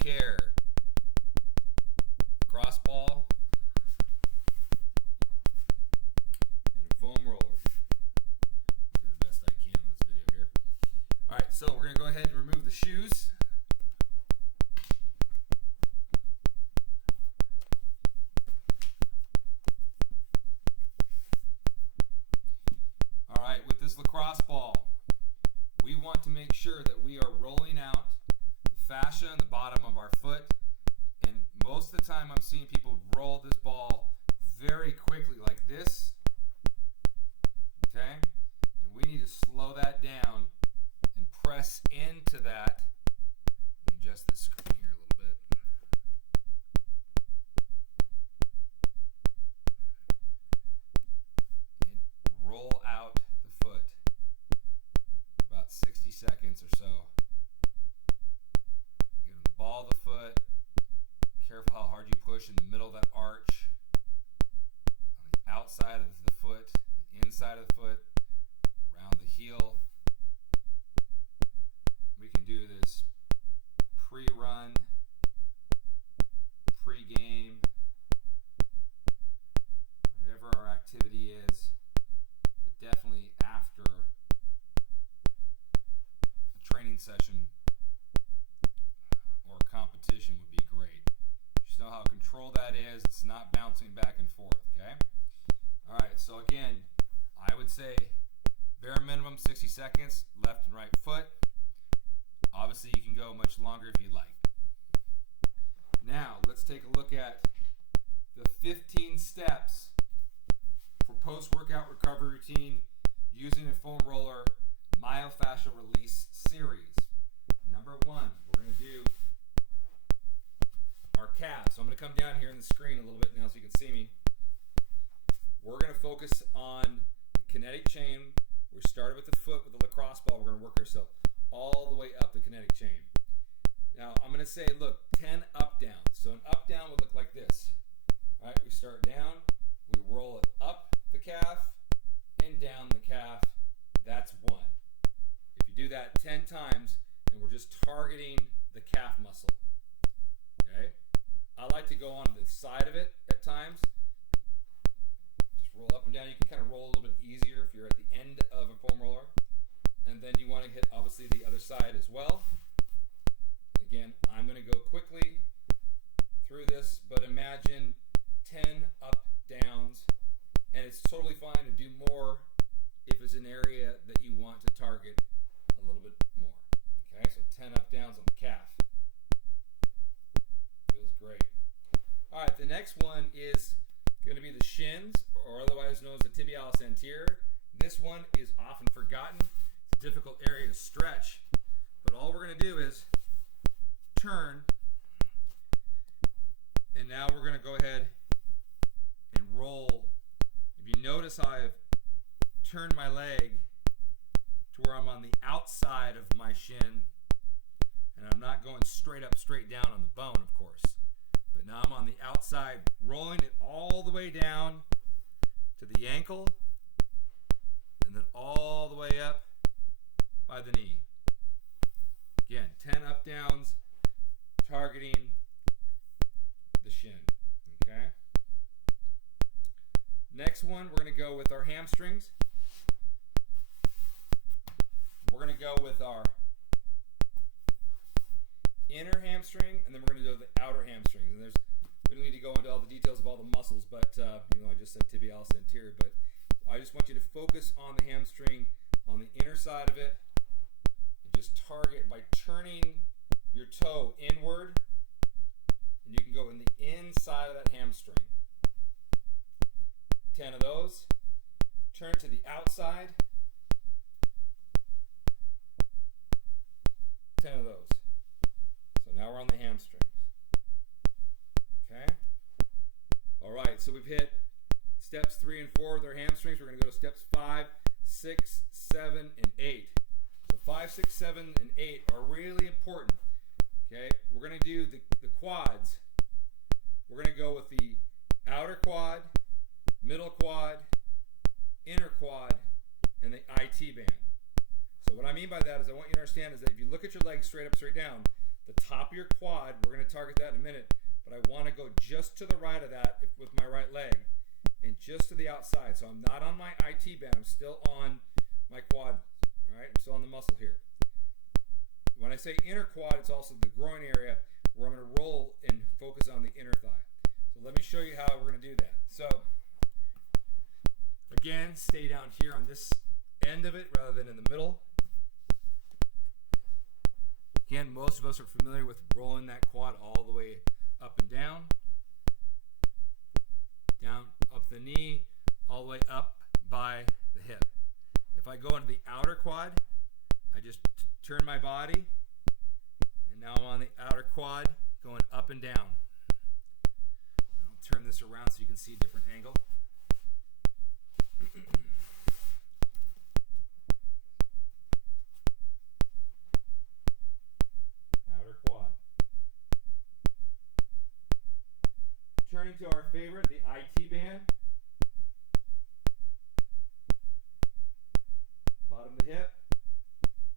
self-care. Lacrosse ball and a foam roller. Do the best I can in this video here. Alright, so we're going to go ahead and remove the shoes. Alright, with this lacrosse ball, we want to make sure that we are rolling out the fascia in the bottom of our foot. And most of the time I'm seeing people roll this ball very quickly like this. Okay? And we need to slow that down and press into that. Let me adjust this screen here a little bit. And roll out the foot for about 60 seconds or so. Get the ball of the foot. Careful how hard you push in the middle of that arch, on the outside of the foot, the inside of the foot, around the heel. We can do this pre-run, pre-game, whatever our activity is, but definitely after a training session or a competition would be great. Know how controlled that is. It's not bouncing back and forth, okay? All right, so again, I would say bare minimum 60 seconds, left and right foot. Obviously, you can go much longer if you'd like. Now, let's take a look at the 15 steps for post-workout recovery routine using a foam roller myofascial release series. Number one, we're going to do our calves. So I'm going to come down here in the screen a little bit now so you can see me. We're going to focus on the kinetic chain. We started with the foot with the lacrosse ball. We're going to work ourselves all the way up the kinetic chain. Now I'm going to say, look, 10 up downs. So an up down would look like this. All right, we start down, we roll it up the calf and down the calf. That's one. If you do that 10 times and we're just targeting the calf muscle. Okay? I like to go on the side of it at times. Just roll up and down. You can kind of roll a little bit easier if you're at the end of a foam roller. And then you want to hit, obviously, the other side as well. Again, I'm going to go quickly through this, but imagine 10 up downs. And it's totally fine to do more if it's an area that you want to target a little bit more. Okay, so 10 up downs on the calf. Feels great. All right, the next one is going to be the shins, or otherwise known as the tibialis anterior. This one is often forgotten. It's a difficult area to stretch, but all we're going to do is turn, and now we're going to go ahead and roll. If you notice how I've turned my leg to where I'm on the outside of my shin, and I'm not going straight up, straight down on the bone, of course. But now I'm on the outside, rolling it all the way down to the ankle, and then all the way up by the knee. Again, 10 up downs, targeting the shin. Okay? Next one, we're going to go with our hamstrings. We're going to go with our inner hamstring, and then we're going to do the outer hamstrings. And we don't need to go into all the details of all the muscles, but even though I just said tibialis anterior, but I just want you to focus on the hamstring, on the inner side of it, and just target by turning your toe inward, and you can go in the inside of that hamstring. 10 of those. Turn to the outside. 10 of those. So now we're on the hamstrings. Okay? All right, so we've hit steps 3 and 4 with our hamstrings. We're going to go to steps 5, 6, 7, and 8. So 5, 6, 7, and 8 are really important. Okay? We're going to do the quads. We're going to go with the outer quad, middle quad, inner quad, and the IT band. So what I mean by that is I want you to understand is that if you look at your legs straight up, straight down, the top of your quad. We're going to target that in a minute, but I want to go just to the right of that with my right leg and just to the outside. So I'm not on my IT band. I'm still on my quad. All right, I'm still on the muscle here. When I say inner quad, it's also the groin area where I'm going to roll and focus on the inner thigh. So let me show you how we're going to do that. So again, stay down here on this end of it rather than in the middle. Again, most of us are familiar with rolling that quad all the way up and down, up the knee, all the way up by the hip. If I go into the outer quad, I just turn my body, and now I'm on the outer quad going up and down. I'll turn this around so you can see a different angle. Outer quad. Turning to our favorite, the IT band. Bottom of the hip,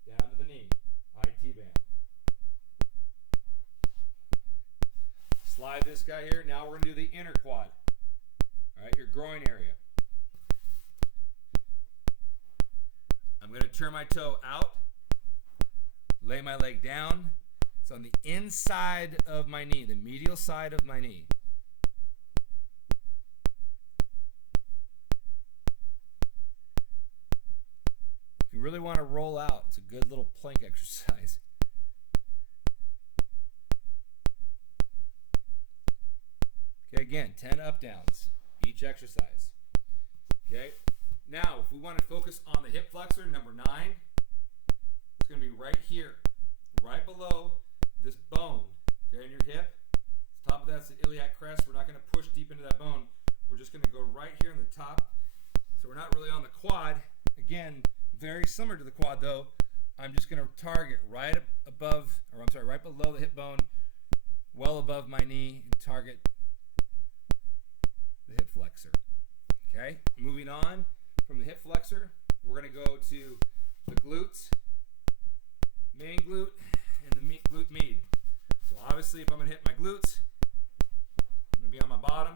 down to the knee, IT band. Slide this guy here. Now we're going to do the inner quad. All right, your groin area. I'm going to turn my toe out, lay my leg down. It's on the inside of my knee, the medial side of my knee. If you really want to roll out, it's a good little plank exercise. Okay, again, 10 up downs each exercise. Okay, now if we want to focus on the hip flexor, number 9, it's going to be right here, right below this bone, okay, in your hip. Top of that's the iliac crest. We're not going to push deep into that bone. We're just going to go right here in the top. So we're not really on the quad. Again, very similar to the quad though. I'm just going to target right above, or I'm sorry, right below the hip bone, well above my knee, and target the hip flexor. Okay, moving on from the hip flexor, we're going to go to the glutes, main glute, and the glute med. So obviously if I'm going to hit my glutes, I'm going to be on my bottom.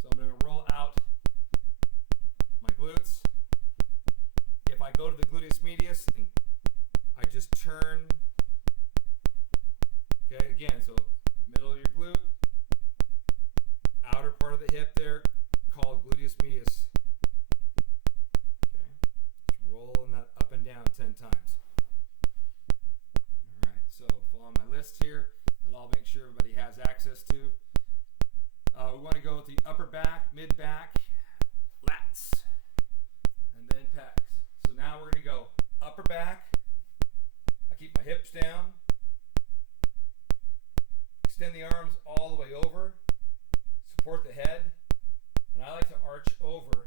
So I'm going to roll out my glutes. If I go to the gluteus medius, and I just turn, okay, again, so middle of your glute, outer part of the hip there, called gluteus medius. Okay, just rolling that up and down 10 times. All right, so follow my list here that I'll make sure everybody has access to. We want to go with the upper back, mid back, lats, and then pecs. So now we're going to go upper back. I keep my hips down. Extend the arms all the way over. Support the head. And I like to arch over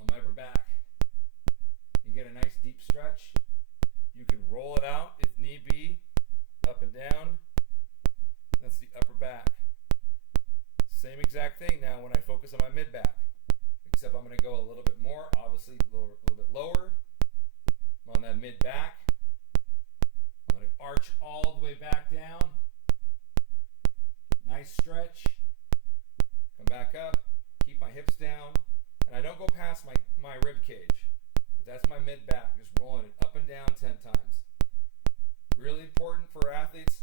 on my upper back. You get a nice deep stretch. You can roll it out if need be, up and down. That's the upper back. Same exact thing now when I focus on my mid back, except I'm going to go a little bit more, obviously a little bit lower. I'm on that mid back. I'm going to arch all the way back down. Nice stretch. Come back up. Keep my hips down. And I don't go past my rib cage. But that's my mid back. Just rolling it up and down 10 times. Really important for athletes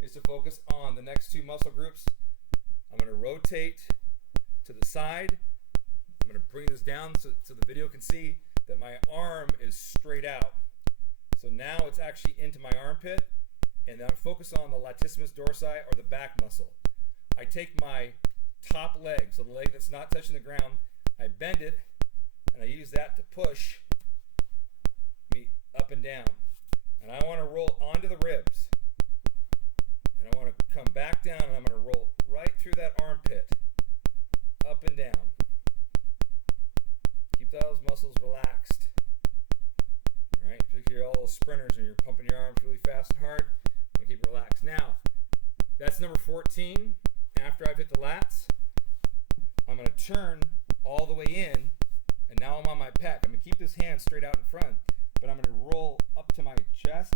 is to focus on the next 2 muscle groups. I'm going to rotate to the side. I'm going to bring this down so the video can see that my arm is straight out. So now it's actually into my armpit, and then I'm focused on the latissimus dorsi, or the back muscle. I take my top leg, so the leg that's not touching the ground, I bend it, and I use that to push me up and down. And I want to roll onto the ribs. And I want to come back down, and I'm going to roll right through that armpit, up and down. Keep those muscles relaxed. All right, particularly all those sprinters and you're pumping your arms really fast and hard. I want to keep it relaxed. Now, that's number 14. After I've hit the lats, I'm going to turn all the way in, and now I'm on my pec. I'm going to keep this hand straight out in front, but I'm going to roll up to my chest